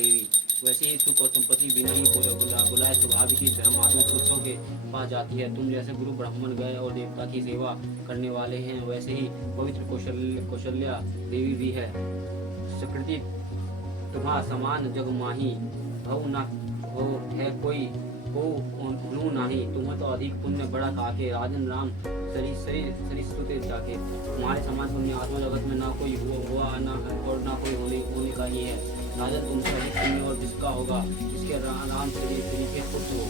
देवी। वैसे ही सुख और संपत्ति बिना ही बुलाए स्वाभाविक ही धर्मात्मा पुरुषों के पास जाती है। तुम जैसे गुरु ब्राह्मण गए और देवता की सेवा करने वाले हैं, वैसे ही पवित्र कौशल्या देवी भी है। सुकृति तुम्हारा समान जग माही, भव न हो है कोई को नहीं। तुम्हें तो अधिक पुण्य बड़ा काके, राजन राम सरिश्रुते जाके। तुम्हारे समान पुण्य आत्मा जगत में ना कोई हुआ ना है और ना कोई होने का ही है। राजन तुमसे अधिक पुण्य और जिसका होगा, जिसके राम से पुत्र हो।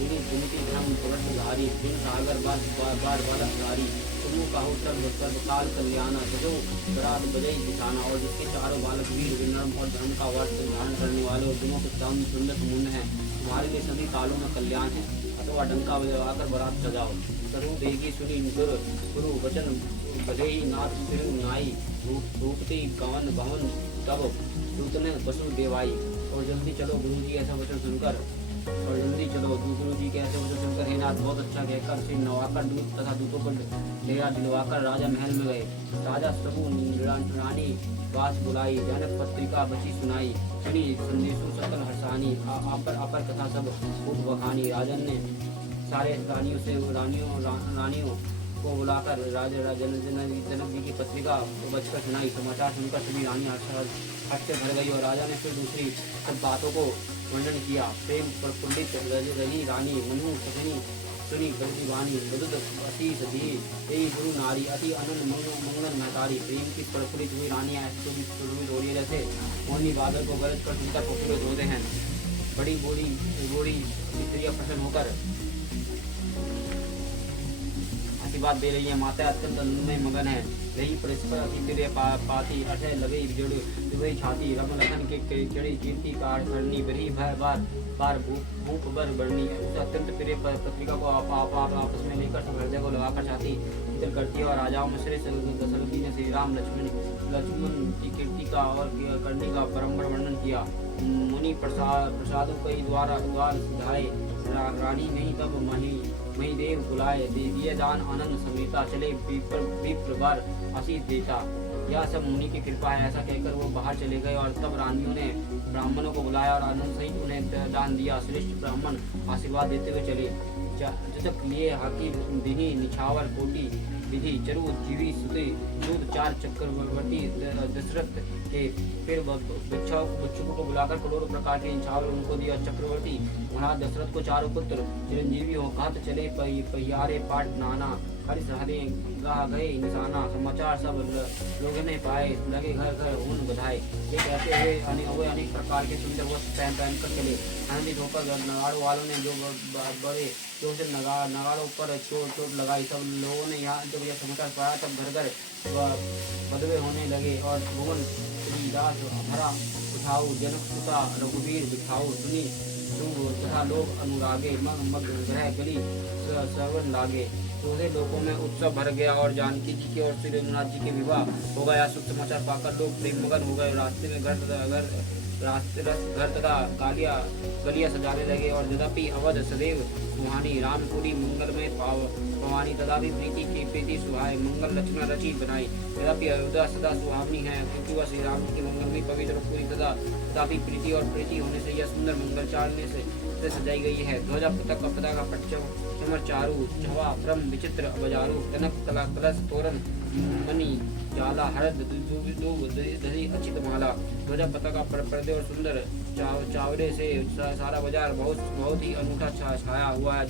पुण्य की धर्म प्रवर्तधारी, दिन सागर बार बालकधारी। तुम काहू सर्व काल कल्याण, सजो बरात बजई दिखाना। और जिसके चारों बालक वीर विनम्र और धर्म का वस्त्र धारण करने वाले और दोनों के सुंदर मुन्न है। तुम्हारे लिए सभी कालों में कल्याण है। अथवा डंका बजाकर बरात सजाओ। करूँ देगी सुनी गुरु वचन, भले ही नाथ फिर नाई। रूपती गवन भवन तब दूतने पशु देवाई। और जल्दी चलो गुरु जी ऐसा वचन सुनकर, और जल्दी चलो गुरु जी के ऐसे वचन सुनकर हे नाथ बहुत अच्छा कहकर श्री नवाकर दूत तथा दूतों को डेरा दिलवाकर राजा महल में गए। राजा सबू रानी वास बुलाई, जनक पत्रिका बची सुनाई। सुनी संदेशु सकल हर्षानी, अपर कथा सब खूब बखानी। राजन ने सारे रानियों को बुलाकर जनक जी की पत्रिका बचकर सुनाई। समाचार सुनकर सभी रानी हर्ष से भर गई और राजा ने फिर दूसरी सब बातों को वर्णन किया। प्रेम प्रफुल्लित रही रानी, मनु सुनी गलती वाणी। मधुद अति सधी यही गुरु नारी, अति अनंत मंगल महतारी। प्रेम की प्रफुल्लित हुई रानी ऐसे प्रफुल्लित हो रही है जैसे मोहनी बादल को गरज कर सुनकर प्रफुल्लित होते हैं। बड़ी बूढ़ी स्त्रियां प्रसन्न होकर आशीर्वाद दे रही है। माता अत्यंत आनंद में मगन है। रही परस्पर अति तेरे पाती, अठे लगे जड़ वही छाती। रम लखन के चढ़ी कीर्ति कार करनी, बरी बार भूप बर बढ़नी। उस अत्यंत प्रिय पत्रिका को आपस में लेकर सब हृदय को लगाकर छाती शीतल करती है। और राजाओं में श्री दशरथी ने श्री राम लक्ष्मण की कीर्ति का और करने का परम्पर वर्णन किया। मुनि प्रसादों कई द्वार सिधाए, रानी नहीं तब मही देव बुलाए। दिए दान आनंद समेता, चले विप्र बार आशीष देता। यह सब मुनि की कृपा है। ऐसा कहकर वो बाहर चले गए और तब रानियों ने ब्राह्मणों को बुलाया और आनंद सहित उन्हें दान दिया। श्रेष्ठ ब्राह्मण आशीर्वाद देते हुए चले। जतक लिए हाकी दिनी निछावर कोटि विधि, चरु जीवी सुते दूध चार चक्रवर्ती दशरथ के। फिर बच्चों को बुलाकर करोड़ों प्रकार के निछावर उनको दिया। चक्रवर्ती महाराज दशरथ को चारों पुत्र चिरंजीवी हो, कहत चले पहियारे पाठ नाना। हरिश हरे गाह गए निशाना, समाचार सब लोगों ने पाए, लगे घर घर ऊन बधाए। ये कहते हुए अनेक प्रकार के सुंदर वस्त्र पहन कर चले। आनंदित होकर नगाड़ों वालों ने जो बड़े जोर से नगाड़ों पर चोट लगाई। सब लोगों ने यहाँ जब यह समाचार पाया तब घर घर बदवे होने लगे। और भुवन श्रीदास भरा उठाऊ, जनक सुता रघुवीर बिठाऊ। सुनी तथा लोग अनुरागे, मग ग्रह गली सवन लागे। पूरे लोगों में उत्सव भर गया और जानकी जी के और श्री रघुनाथ जी के विवाह हो गया। शुभ समाचार पाकर लोग प्रेम मगन हो गए। रास्ते में घर तथा गलियां सजाने लगे। और यद्यपि अवध सदैव सुहानी, रामपुरी मंगल में भवानी, तदापि प्रीति की प्रीति सुहाए। मंगल रचना रची बनाई, यद्यपि अयोध्या सदा सुहावनी है, क्योंकि वह श्री राम की मंगल में पवित्र पूरी तथापि प्रीति और प्रीति होने से यह सुंदर मंगल चालने से सजाई गई है। ध्वजा पताका पट्टम चमर चारू, छवा क्रम विचित्र बजारू। कनक कला कलश तोरण मणि जाला, हरद दही अचित माला। ध्वजा पताका पर्दे और सुंदर चावड़े से सारा बाजार बहुत ही अनूठा छाया हुआ है।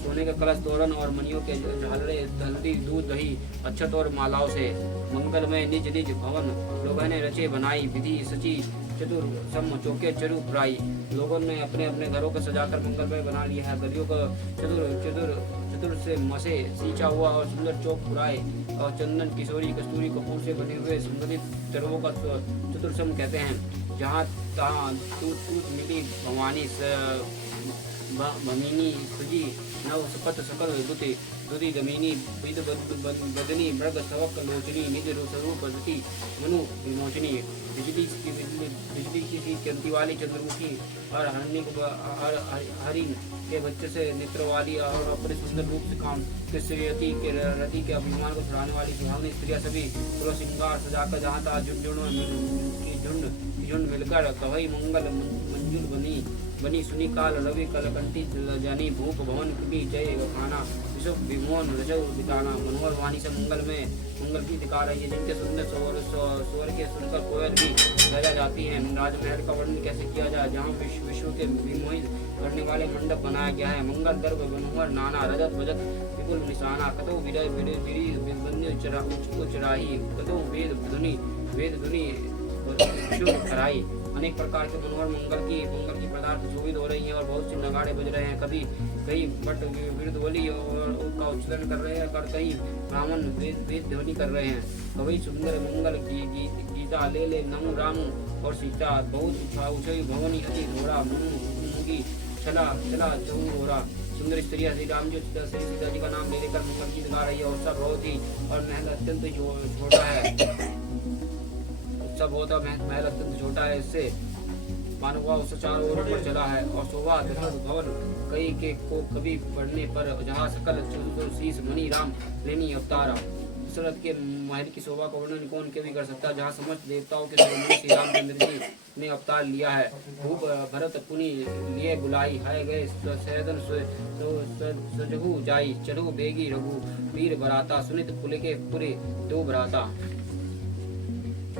सोने के कलश तोरण और मणियों के झालरे, हल्दी दूध दही अक्षत और मालाओं से मंगल में निज निज भवन लोगों ने रचे बनाई। विधि सची चतुर सम चौके चरु प्राई। लोगों ने अपने अपने घरों को सजाकर मंगलमय बना लिया है। गलियों को चतुर से मसे सींचा हुआ और सुंदर चौक पुराए। और चंदन किशोरी कस्तूरी कपूर से बने हुए संगठित चरवों का चतुर्सम कहते हैं। जहाँ तहाँ टूट मिली भवानी भमीनी सुजी नव सपत सकल दुति दमीनी बदनी मृग सवक लोचनी निज स्वरूप बदती मनु विमोचनी। बिजली की सी चलती वाली चंद्रमुखी और हरिण के बच्चे से नेत्र वाली और अपने सुंदर रूप से काम के श्रीयति के रति के अभिमान को छुड़ाने वाली सुहावनी स्त्रियां सभी पुरो श्रृंगार सजाकर जहाँ तहाँ झुंड झुंड मिलकर कवई मंगल मंजुल बनी बनी सुनी काल रवि कलकंठी जानी भूप भवन की जय खाना विश्व विमोहन रजव बिताना मनोहर वाणी से मंगल की दिखा रही है, जिनके सुंदर स्वर के सुनकर कोयल भी लहरा जाती है। राजमहल का वर्णन कैसे किया जाए, जहाँ विश्व के विमोहित करने वाले मंडप बनाया गया है। मंगल दर्भ मनोहर नाना रजत बजत विपुल निशाना कतो विरय चराही कतो वेद ध्वनि शुभ कराई। अनेक प्रकार के मनोहर मंगल की पदार्थ शोभित हो रही हैं और बहुत से नगाड़े बज रहे हैं। कई भट्ट विरुद्धवली का उच्चारण कर रहे हैं और कई ब्राह्मण वेद ध्वनि कर रहे हैं। कवि सुंदर मंगल गीता ले नमो राम और सीता बहुत ऊंचाई भवनी अति घोड़ा मुगी चला चौरा सुंदर स्त्रियां श्री राम जी श्री सीता जी का नाम ले लेकर मंगल गीत गा रही है। और सब बहुत ही और महल अत्यंत छोटा है, सब बहुत महल अत्यंत छोटा है, इससे मानव उससे चारों ओर पर चला है। और शोभा भवन कई के को कभी बढ़ने पर जहाँ सकल शीश मणि राम लेनी अवतारा। दशरथ के महल की शोभा का वर्णन कौन के भी कर सकता है, जहाँ समस्त देवताओं के शिरोमणि श्री रामचंद्र जी ने अवतार लिया है। भूप भरत पुनि लिए बुलाई है गए सहदन सजहु जाई चढ़ु बेगी रघु वीर बराता सुनित पुल के पुरे दो भराता।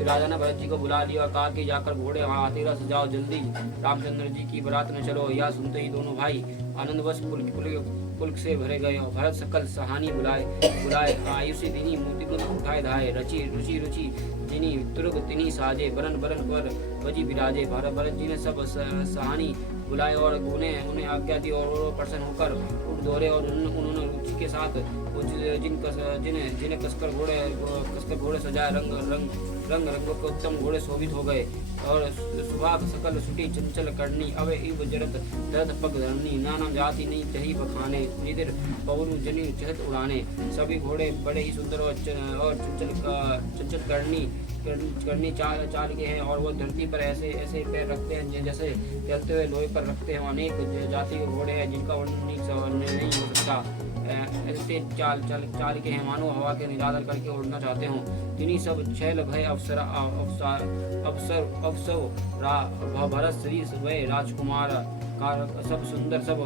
राजा ने भरत जी को बुला लिया और कहा कि जाकर घोड़े हाथीरा सजाओ, जल्दी रामचंद्र जी की बारात में चलो। यह सुनते ही दोनों भाई आनंदवश पुलक से भरे गए और भरत सकल सहानी बुलाए आयुषी दिनी मोती उठाए धाये रुचि जिनी तुर्ग तिनी साजे बरन पर बजी विराजे। भरत जी ने सब सहानी बुलाए और उन्हें आज्ञा दी और प्रसन्न होकर उठ दौड़े और उन्होंने रुचि के साथ जिन्हें कसकर घोड़े सजाए रंग के उत्तम घोड़े शोभित हो गए। और सुभाग सकल सुटी चंचल करनी अवे इव जरत पग धरनी नाना जाति नहीं चही बखाने निदिर पवरु जनी चहत उड़ाने। सभी घोड़े बड़े ही सुंदर और चंचल करनी चाल के हैं और वो धरती पर ऐसे पैर रखते हैं जैसे चलते हुए लोहे पर रखते हैं। अनेक जाति के घोड़े हैं जिनका वर्णन नहीं हो सकता, ऐसे चाल के हैं मानो हवा के निरादर करके उड़ना चाहते हो। तिन्हीं सब छैल भय अवसर भरत श्री वै राजकुमार सब सुंदर सब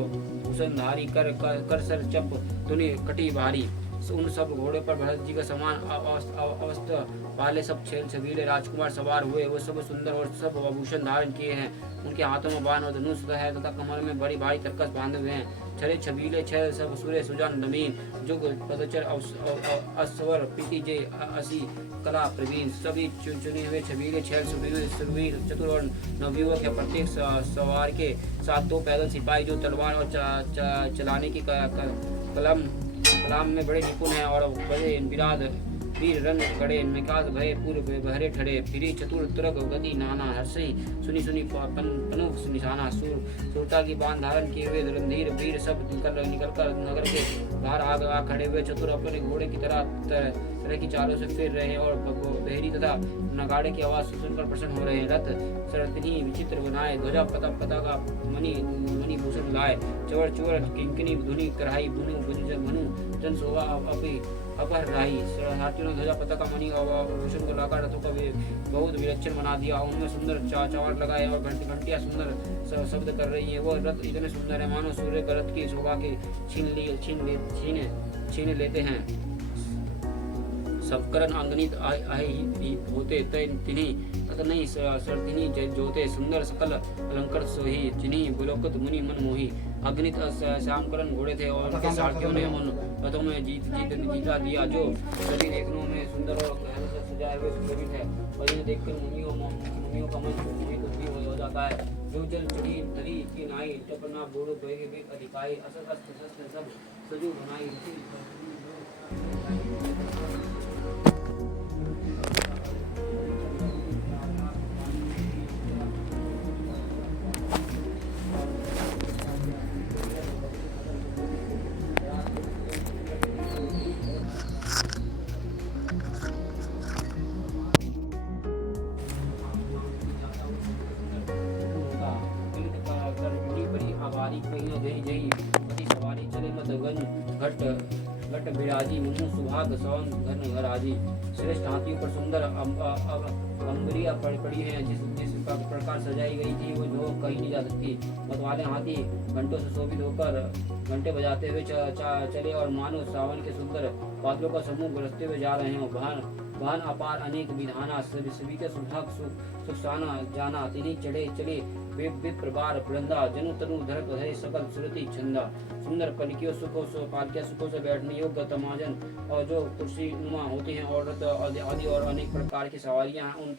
भूषणधारी कर सर चप तुनि कटी भारी। उन सब घोड़े पर भरत जी का समान अवस्था वाले सब छैल छबीले राजकुमार सवार हुए। वो सब सुंदर और सब आभूषण धारण किए हैं। उनके हाथों में बाण और धनुष है तथा कमर में बड़ी भारी तरकस बांधे हुए हैं। छले छबीले छैल सब सूर्य सुजान नवीन जुग पदचर अस्वर प्रीति जय असी कला प्रवीण। सभी चुने हुए छबीले छैल सुरवीर चतुर और नवयुवक है। प्रत्येक सवार के साथ दो पैदल सिपाही जो तलवार और चलाने की कलाम में बड़े निपुण हैं और बड़े विराट वीर रन गड़े निकास भय पूर्व बहरे ठड़े फिरी चतुर तुरग गति नाना हर्षी सुनी पनुख निशाना सुरता की बांध धारण किए हुए रणधीर वीर सब निकल कर नगर के बाहर आ खड़े हुए। चतुर अपने घोड़े की तरह की चालों से फिर रहे हैं और बहरी तथा नगाड़े की आवाज सुनकर प्रसन्न हो रहे हैं। रथ सरतनी विचित्र बनाए ध्वजा पताका मणि भूषण लाए चवर किंकनी धुनि कराई मनु जन शोभा अपहर राही। हाथियों ने ध्वजा पताका मणि और भूषण को लाकर रथों का बहुत विलक्षण बना दिया। उनमें सुंदर चावट लगाए और घंटियां सुंदर शब्द कर रही है। वो रथ इतने सुंदर है मानो सूर्य का रथ की शोभा के छीन लेते हैं। सबकरण अंगनित होते तिन्हीं तत नहीं सरतिनी जोते सुंदर सकल अलंकृत सोही जिन्हीं बुलोकत मुनि मन मोही। अग्नित श्यामकरण घोड़े थे और उनके सारथियों ने उन रथों में जीता दिया जो सभी देखने में सुंदर और सजाए हुए सुशोभित है। और इन्हें देखकर मुनियों का मन मोहित हो जाता है। जो जल चढ़ी नदी की नाई टपना बोड़ो अधिकारी असर शस्त्र सब सजू बनाई। सवारी चले मत घट बिराजी मुनु सुहाग सौन घन घर आजी। श्रेष्ठ हाथियों पर सुंदर अंबरिया पड़ी है जिस प्रकार सजाई गई थी वो जो कहीं नहीं जा सकती। मतवाले हाथी घंटों से शोभित होकर घंटे बजाते हुए चले और मानो सावन के सुंदर बादलों का समूह बरसते हुए जा रहे हो। वाहन अपार अनेक विधाना सभी के सुभाग सुखाना जाना तिन्हीं चढ़े चले विप्र बार वृंदा जनु तनु धरत है सकल सुरति छंदा। सुंदर पलकियों सुखों से बैठने योग्य तमाजन और जो कुर्सी नुमा होती हैं और आदि और अनेक प्रकार की सवारियां हैं उन